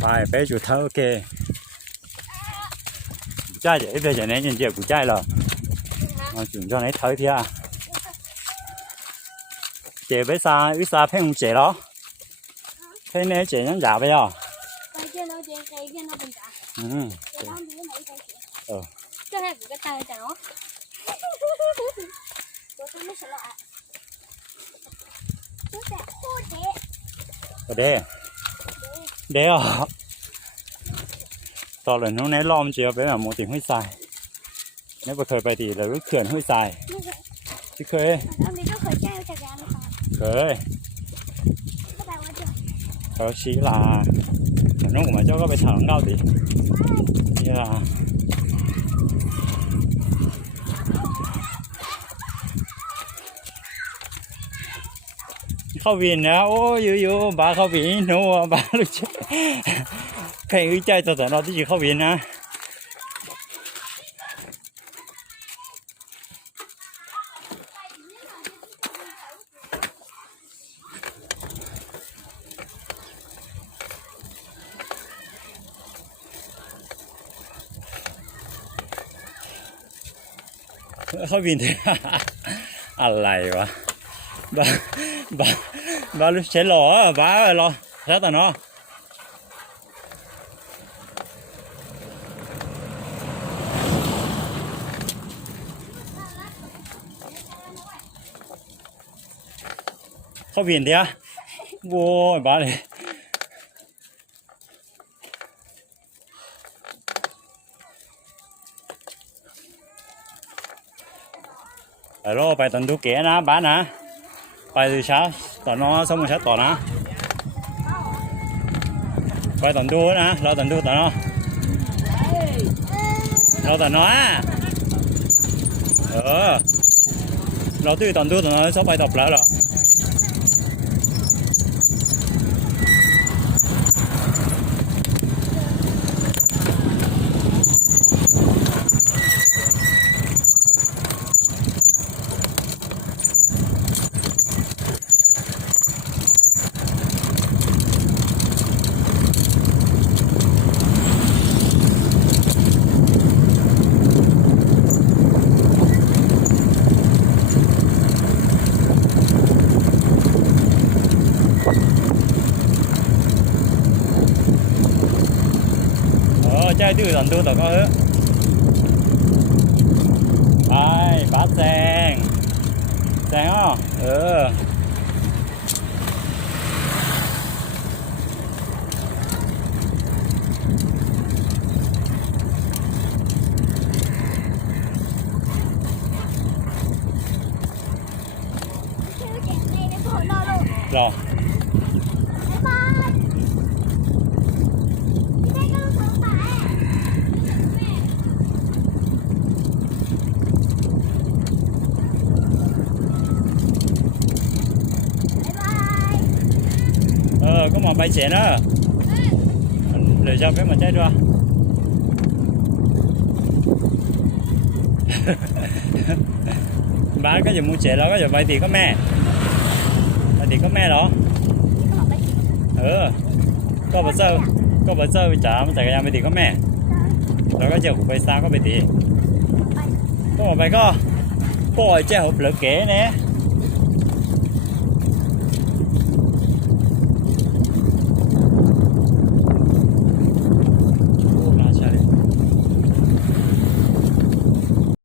phải bé chủ thơ ok. Trai dễ về giờ này nhìn giờ của trai rồi. Mà chuyển cho này thơ thì à. Chị bé xa ít xa phải không chị đó? Thế này chị nhắn giả bây giờ Tay kia nó ต่อเลยน้องแนรอมเจียวไปแบบโมติงห้วยทรายแม่ก็เคยไปดีแลยรู้เขื่อนห้วยทรายที่เคยอันนี้ก็เคยแจ้งจักรยานค่ะเคยก็แปลวาเดี๋ยวเขาชี้ลาน้องผมมาเจ้าก็ไปถามเก้าดิชี้ละ ข้าวินนะโอ้ยอยู่ๆบาเข้าวินโน้บ้าลูกเจ้าเพลงใจต่อแต่เราที่จะเข้าวินนะเข้าวินอะไรวะบ้า bà bà lúc sẽ lò bà lò rất là nó. Có biển thế à ôi, bà này. Rồi bài tuần thu kể nè bán nè. ไปเช้าต่อน้อสมุนเช้าต่อนะ ไปต่อนดูนะ เราต่อนดูต่อน้อเราต่อน้อเออ เราตื้อต่อนดูต่อน้อชอบไปตอบแล้วหรอ rồi chơi từ lần đu tao có hứa ai bát sen sen không ừ. Rồi. Ờ có một bài chén nữa để cho phép mà chạy ra bán cái gì mua chè đó, cái gì vậy thì có mẹ vậy thì có mẹ đó. Ừ. Có bao giờ có bao giờ chả mà chạy cái nhà vậy thì có mẹ đó, cái giờ của bây sao có vậy thì có một bài có. Có chè hộp lửa kế nè.